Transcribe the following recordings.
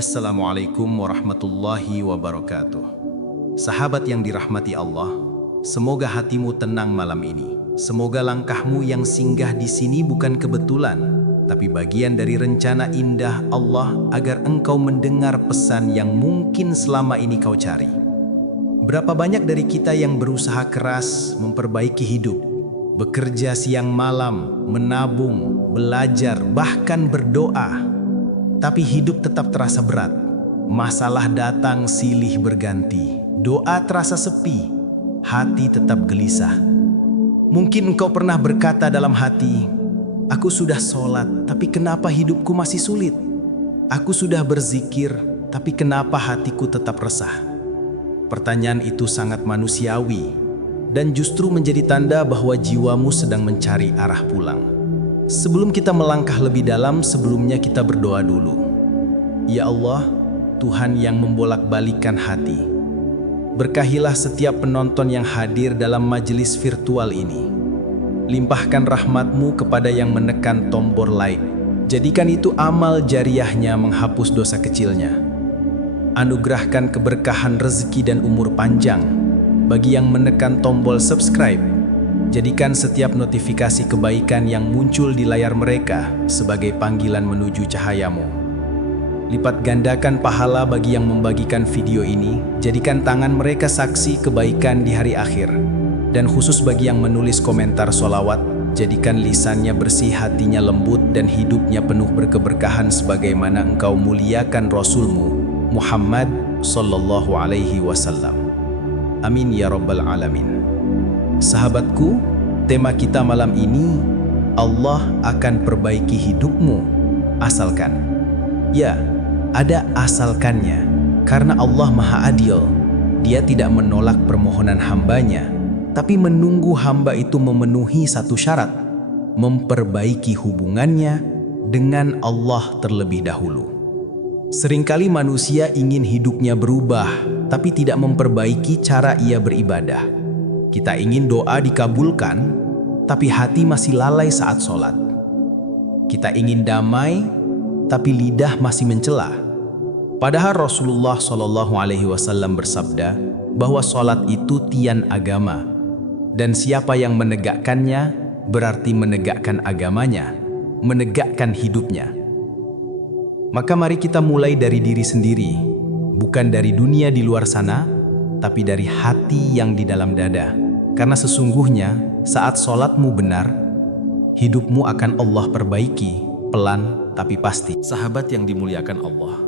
Assalamualaikum warahmatullahi wabarakatuh. Sahabat yang dirahmati Allah, semoga hatimu tenang malam ini. Semoga langkahmu yang singgah di sini bukan kebetulan, tapi bagian dari rencana indah Allah agar engkau mendengar pesan yang mungkin selama ini kau cari. Berapa banyak dari kita yang berusaha keras memperbaiki hidup, bekerja siang malam, menabung, belajar, bahkan berdoa. Tapi hidup tetap terasa berat. Masalah datang silih berganti. Doa terasa sepi. Hati tetap gelisah. Mungkin engkau pernah berkata dalam hati, "Aku sudah sholat, tapi kenapa hidupku masih sulit? Aku sudah berzikir, tapi kenapa hatiku tetap resah?" Pertanyaan itu sangat manusiawi dan justru menjadi tanda bahwa jiwamu sedang mencari arah pulang. Sebelum kita melangkah lebih dalam, sebelumnya kita berdoa dulu. Ya Allah, Tuhan yang membolak-balikan hati, berkahilah setiap penonton yang hadir dalam majelis virtual ini. Limpahkan rahmat-Mu kepada yang menekan tombol like. Jadikan itu amal jariahnya menghapus dosa kecilnya. Anugerahkan keberkahan rezeki dan umur panjang bagi yang menekan tombol subscribe. Jadikan setiap notifikasi kebaikan yang muncul di layar mereka sebagai panggilan menuju cahaya-Mu. Lipat gandakan pahala bagi yang membagikan video ini. Jadikan tangan mereka saksi kebaikan di hari akhir. Dan khusus bagi yang menulis komentar sholawat, jadikan lisannya bersih, hatinya lembut, dan hidupnya penuh berkeberkahan sebagaimana Engkau muliakan Rasul-Mu, Muhammad Sallallahu Alaihi Wasallam. Amin ya Rabbal Alamin. Sahabatku, tema kita malam ini, Allah akan perbaiki hidupmu, asalkan. Ya, ada asalkannya, karena Allah Maha Adil. Dia tidak menolak permohonan hambanya, tapi menunggu hamba itu memenuhi satu syarat, memperbaiki hubungannya dengan Allah terlebih dahulu. Seringkali manusia ingin hidupnya berubah, tapi tidak memperbaiki cara ia beribadah. Kita ingin doa dikabulkan, tapi hati masih lalai saat sholat. Kita ingin damai, tapi lidah masih mencela. Padahal Rasulullah SAW bersabda bahwa sholat itu tian agama, dan siapa yang menegakkannya berarti menegakkan agamanya, menegakkan hidupnya. Maka mari kita mulai dari diri sendiri, bukan dari dunia di luar sana, tapi dari hati yang di dalam dada. Karena sesungguhnya saat sholatmu benar, hidupmu akan Allah perbaiki, pelan tapi pasti. Sahabat yang dimuliakan Allah,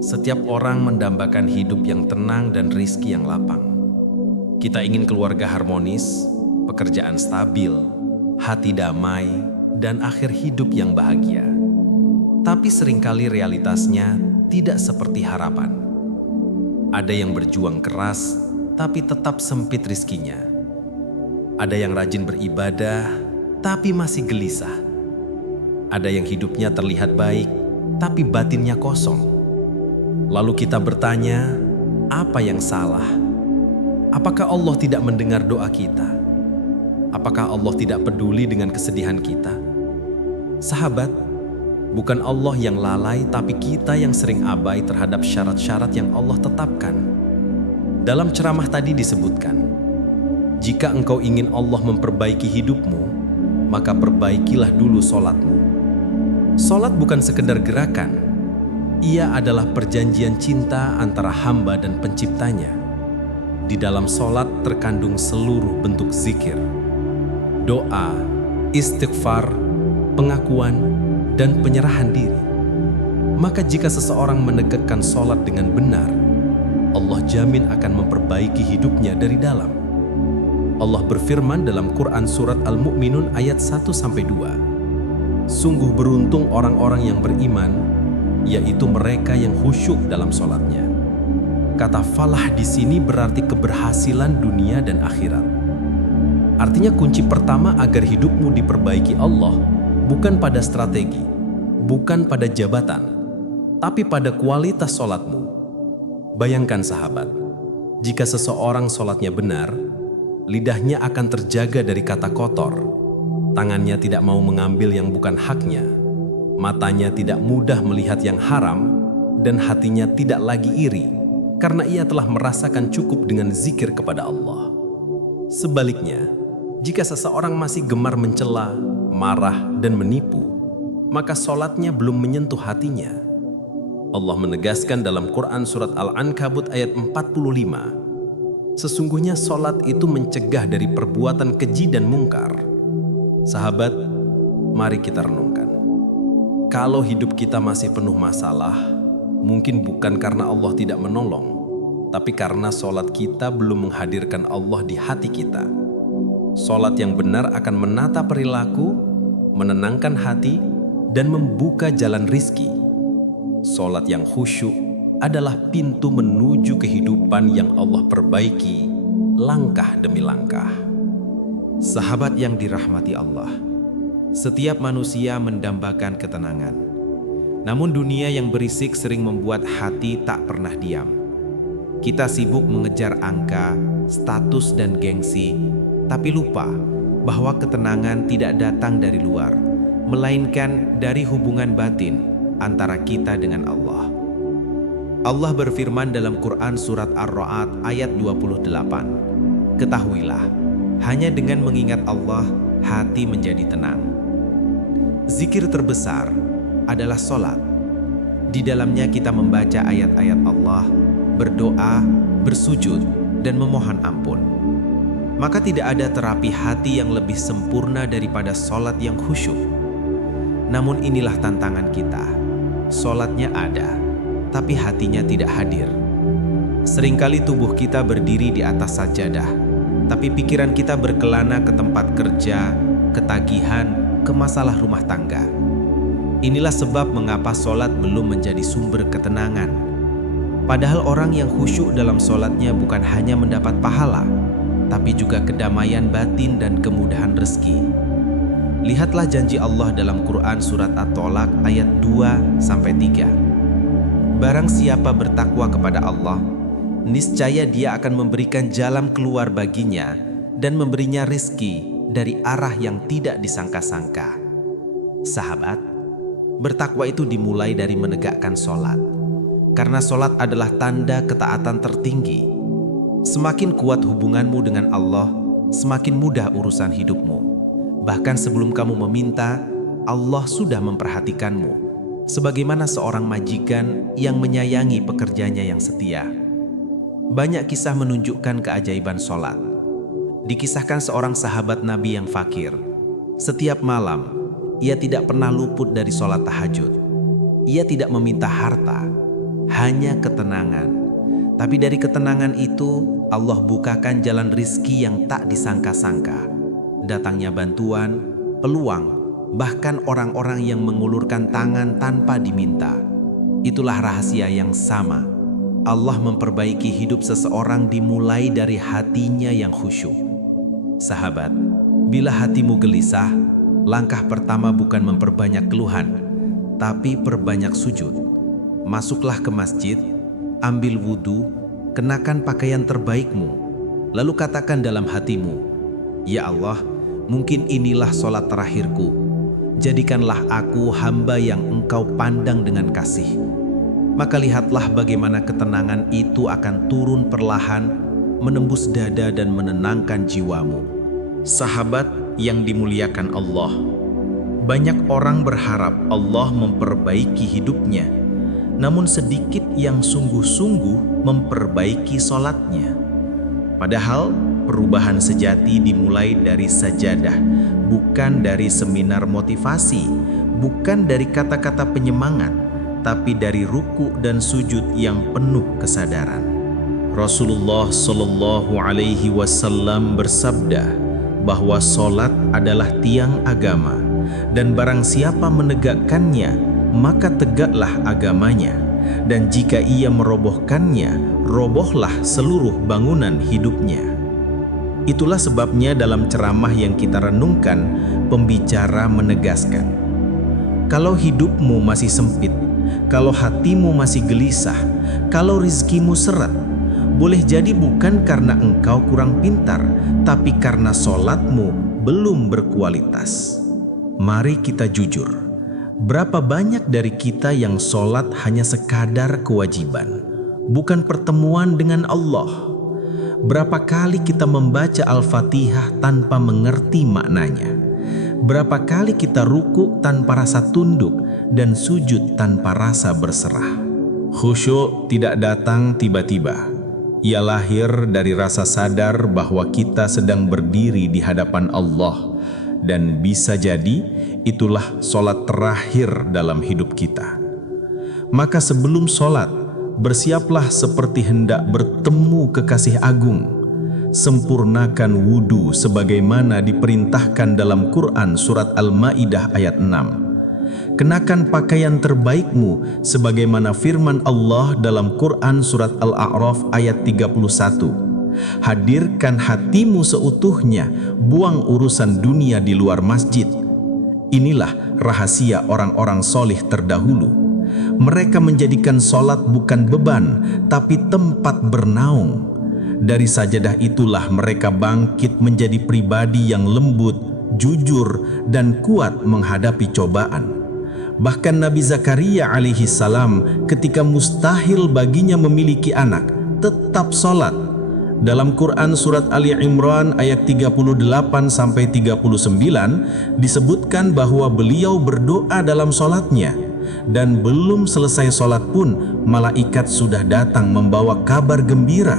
setiap orang mendambakan hidup yang tenang dan rizki yang lapang. Kita ingin keluarga harmonis, pekerjaan stabil, hati damai, dan akhir hidup yang bahagia. Tapi seringkali realitasnya tidak seperti harapan. Ada yang berjuang keras, tapi tetap sempit rizkinya. Ada yang rajin beribadah, tapi masih gelisah. Ada yang hidupnya terlihat baik, tapi batinnya kosong. Lalu kita bertanya, apa yang salah? Apakah Allah tidak mendengar doa kita? Apakah Allah tidak peduli dengan kesedihan kita? Sahabat, bukan Allah yang lalai, tapi kita yang sering abai terhadap syarat-syarat yang Allah tetapkan. Dalam ceramah tadi disebutkan, jika engkau ingin Allah memperbaiki hidupmu, maka perbaikilah dulu sholatmu. Sholat bukan sekedar gerakan, ia adalah perjanjian cinta antara hamba dan penciptanya. Di dalam sholat terkandung seluruh bentuk zikir, doa, istighfar, pengakuan, dan penyerahan diri. Maka jika seseorang menegakkan sholat dengan benar, Allah jamin akan memperbaiki hidupnya dari dalam. Allah berfirman dalam Quran surat Al-Mu'minun ayat 1-2. Sungguh beruntung orang-orang yang beriman, yaitu mereka yang khusyuk dalam sholatnya. Kata falah di sini berarti keberhasilan dunia dan akhirat. Artinya kunci pertama agar hidupmu diperbaiki Allah bukan pada strategi, bukan pada jabatan, tapi pada kualitas sholatmu. Bayangkan sahabat, jika seseorang sholatnya benar, lidahnya akan terjaga dari kata kotor, tangannya tidak mau mengambil yang bukan haknya, matanya tidak mudah melihat yang haram, dan hatinya tidak lagi iri karena ia telah merasakan cukup dengan zikir kepada Allah. Sebaliknya, jika seseorang masih gemar mencela, marah, dan menipu, maka sholatnya belum menyentuh hatinya. Allah menegaskan dalam Quran surat Al-Ankabut ayat 45, sesungguhnya sholat itu mencegah dari perbuatan keji dan mungkar. Sahabat, mari kita renungkan. Kalau hidup kita masih penuh masalah, mungkin bukan karena Allah tidak menolong, tapi karena sholat kita belum menghadirkan Allah di hati kita. Sholat yang benar akan menata perilaku, menenangkan hati, dan membuka jalan rizki. Sholat yang khusyuk adalah pintu menuju kehidupan yang Allah perbaiki langkah demi langkah. Sahabat yang dirahmati Allah, setiap manusia mendambakan ketenangan. Namun dunia yang berisik sering membuat hati tak pernah diam. Kita sibuk mengejar angka, status, dan gengsi, tapi lupa bahwa ketenangan tidak datang dari luar, melainkan dari hubungan batin antara kita dengan Allah. Allah berfirman dalam Quran surat Ar-Ra'd ayat 28, "Ketahuilah, hanya dengan mengingat Allah, hati menjadi tenang." Zikir terbesar adalah sholat. Di dalamnya kita membaca ayat-ayat Allah, berdoa, bersujud, dan memohon ampun. Maka tidak ada terapi hati yang lebih sempurna daripada sholat yang khusyuk. Namun inilah tantangan kita. Sholatnya ada, tapi hatinya tidak hadir. Seringkali tubuh kita berdiri di atas sajadah, tapi pikiran kita berkelana ke tempat kerja, ketagihan, ke masalah rumah tangga. Inilah sebab mengapa sholat belum menjadi sumber ketenangan. Padahal orang yang khusyuk dalam sholatnya bukan hanya mendapat pahala, tapi juga kedamaian batin dan kemudahan rezeki. Lihatlah janji Allah dalam Quran surat At-Tolak ayat 2-3. Barang siapa bertakwa kepada Allah, niscaya Dia akan memberikan jalan keluar baginya dan memberinya rezeki dari arah yang tidak disangka-sangka. Sahabat, bertakwa itu dimulai dari menegakkan sholat, karena sholat adalah tanda ketaatan tertinggi. Semakin kuat hubunganmu dengan Allah, semakin mudah urusan hidupmu. Bahkan sebelum kamu meminta, Allah sudah memperhatikanmu, sebagaimana seorang majikan yang menyayangi pekerjanya yang setia. Banyak kisah menunjukkan keajaiban sholat. Dikisahkan seorang sahabat Nabi yang fakir. Setiap malam, ia tidak pernah luput dari sholat tahajud. Ia tidak meminta harta, hanya ketenangan. Tapi dari ketenangan itu, Allah bukakan jalan rizki yang tak disangka-sangka. Datangnya bantuan, peluang, bahkan orang-orang yang mengulurkan tangan tanpa diminta. Itulah rahasia yang sama. Allah memperbaiki hidup seseorang dimulai dari hatinya yang khusyuk. Sahabat, bila hatimu gelisah, langkah pertama bukan memperbanyak keluhan, tapi perbanyak sujud. Masuklah ke masjid, ambil wudhu, kenakan pakaian terbaikmu, lalu katakan dalam hatimu, "Ya Allah, mungkin inilah sholat terakhirku. Jadikanlah aku hamba yang Engkau pandang dengan kasih." Maka lihatlah bagaimana ketenangan itu akan turun perlahan, menembus dada dan menenangkan jiwamu. Sahabat yang dimuliakan Allah, banyak orang berharap Allah memperbaiki hidupnya, namun sedikit yang sungguh-sungguh memperbaiki sholatnya. Padahal perubahan sejati dimulai dari sajadah, bukan dari seminar motivasi, bukan dari kata-kata penyemangat, tapi dari ruku dan sujud yang penuh kesadaran. Rasulullah Shallallahu Alaihi Wasallam bersabda bahwa sholat adalah tiang agama, dan barang siapa menegakkannya, maka tegaklah agamanya, dan jika ia merobohkannya, robohlah seluruh bangunan hidupnya. Itulah sebabnya dalam ceramah yang kita renungkan, pembicara menegaskan, kalau hidupmu masih sempit, kalau hatimu masih gelisah, kalau rizkimu seret, boleh jadi bukan karena engkau kurang pintar, tapi karena sholatmu belum berkualitas. Mari kita jujur, Berapa banyak dari kita yang sholat hanya sekadar kewajiban, bukan pertemuan dengan Allah? Berapa kali kita membaca Al-Fatihah tanpa mengerti maknanya? Berapa kali kita ruku tanpa rasa tunduk dan sujud tanpa rasa berserah? Khusyuk tidak datang tiba-tiba. Ia lahir dari rasa sadar bahwa kita sedang berdiri di hadapan Allah, dan bisa jadi itulah sholat terakhir dalam hidup kita. Maka sebelum sholat, bersiaplah seperti hendak bertemu kekasih agung. Sempurnakan wudhu sebagaimana diperintahkan dalam Quran surat Al-Ma'idah ayat 6. Kenakan pakaian terbaikmu sebagaimana firman Allah dalam Quran surat Al-A'raf ayat 31. Hadirkan hatimu seutuhnya, buang urusan dunia di luar masjid. Inilah rahasia orang-orang solih terdahulu. Mereka menjadikan sholat bukan beban, tapi tempat bernaung. Dari sajadah itulah mereka bangkit menjadi pribadi yang lembut, jujur, dan kuat menghadapi cobaan. Bahkan Nabi Zakaria alaihi salam ketika mustahil baginya memiliki anak, tetap sholat. Dalam Quran surat Ali Imran ayat 38-39 disebutkan bahwa beliau berdoa dalam sholatnya, dan belum selesai sholat pun malaikat sudah datang membawa kabar gembira.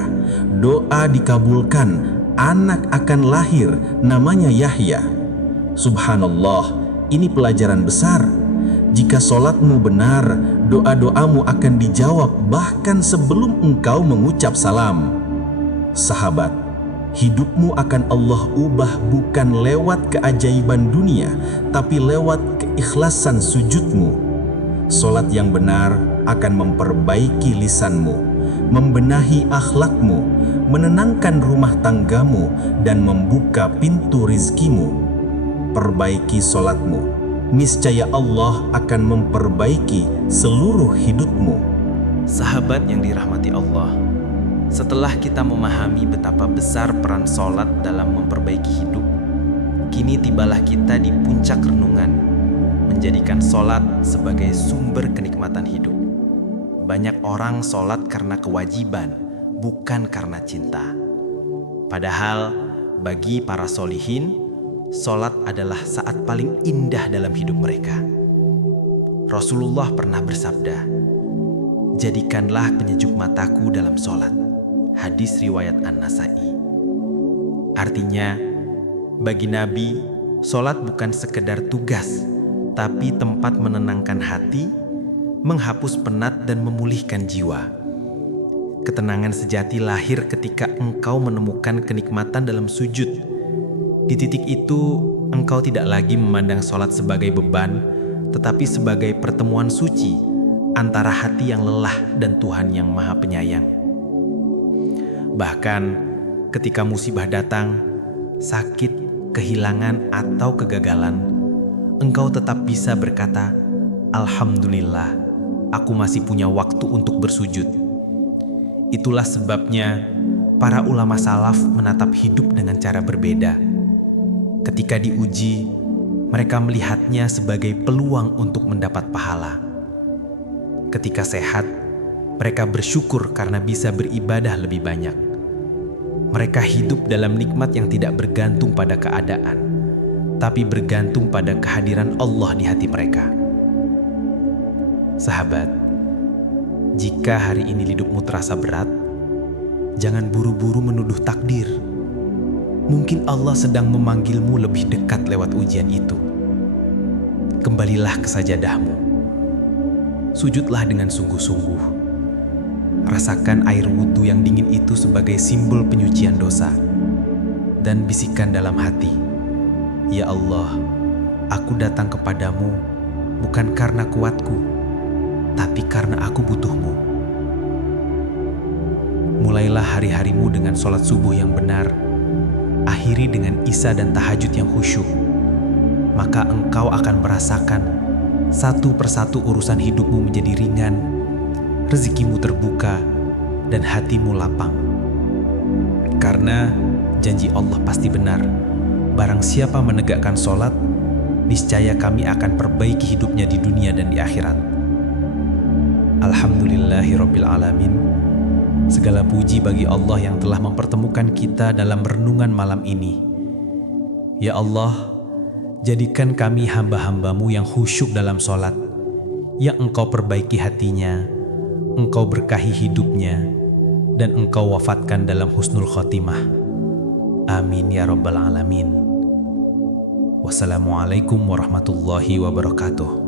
Doa dikabulkan, anak akan lahir, namanya Yahya. Subhanallah, ini pelajaran besar. Jika sholatmu benar, doa-doamu akan dijawab bahkan sebelum engkau mengucap salam. Sahabat, hidupmu akan Allah ubah bukan lewat keajaiban dunia, tapi lewat keikhlasan sujudmu. Sholat yang benar akan memperbaiki lisanmu, membenahi akhlakmu, menenangkan rumah tanggamu, dan membuka pintu rizkimu. Perbaiki sholatmu, niscaya Allah akan memperbaiki seluruh hidupmu. Sahabat yang dirahmati Allah, setelah kita memahami betapa besar peran sholat dalam memperbaiki hidup, kini tibalah kita di puncak renungan, menjadikan sholat sebagai sumber kenikmatan hidup. Banyak orang sholat karena kewajiban, bukan karena cinta. Padahal bagi para solihin, sholat adalah saat paling indah dalam hidup mereka. Rasulullah pernah bersabda, "Jadikanlah penyejuk mataku dalam sholat." Hadis riwayat An-Nasai. Artinya, bagi Nabi, sholat bukan sekedar tugas, tapi tempat menenangkan hati, menghapus penat dan memulihkan jiwa. Ketenangan sejati lahir ketika engkau menemukan kenikmatan dalam sujud. Di titik itu, engkau tidak lagi memandang sholat sebagai beban, tetapi sebagai pertemuan suci antara hati yang lelah dan Tuhan yang Maha Penyayang. Bahkan ketika musibah datang, sakit, kehilangan, atau kegagalan, engkau tetap bisa berkata, "Alhamdulillah, aku masih punya waktu untuk bersujud." Itulah sebabnya para ulama salaf menatap hidup dengan cara berbeda. Ketika diuji, mereka melihatnya sebagai peluang untuk mendapat pahala. Ketika sehat, mereka bersyukur karena bisa beribadah lebih banyak. Mereka hidup dalam nikmat yang tidak bergantung pada keadaan, tapi bergantung pada kehadiran Allah di hati mereka. Sahabat, jika hari ini hidupmu terasa berat, jangan buru-buru menuduh takdir. Mungkin Allah sedang memanggilmu lebih dekat lewat ujian itu. Kembalilah ke sajadahmu. Sujudlah dengan sungguh-sungguh. Rasakan air wudhu yang dingin itu sebagai simbol penyucian dosa. Dan bisikan dalam hati, "Ya Allah, aku datang kepadamu bukan karena kuatku, tapi karena aku butuhmu." Mulailah hari-harimu dengan sholat subuh yang benar. Akhiri dengan isya dan tahajud yang khusyuk. Maka engkau akan merasakan satu persatu urusan hidupmu menjadi ringan, rezekimu terbuka, dan hatimu lapang. Karena janji Allah pasti benar. Barang siapa menegakkan sholat, niscaya kami akan perbaiki hidupnya di dunia dan di akhirat. Alhamdulillahirabbil alamin. Segala puji bagi Allah yang telah mempertemukan kita dalam renungan malam ini. Ya Allah, jadikan kami hamba-hambamu yang khusyuk dalam sholat, yang Engkau perbaiki hatinya, Engkau berkahi hidupnya, dan Engkau wafatkan dalam husnul khotimah. Amin ya rabbal alamin. Wassalamualaikum warahmatullahi wabarakatuh.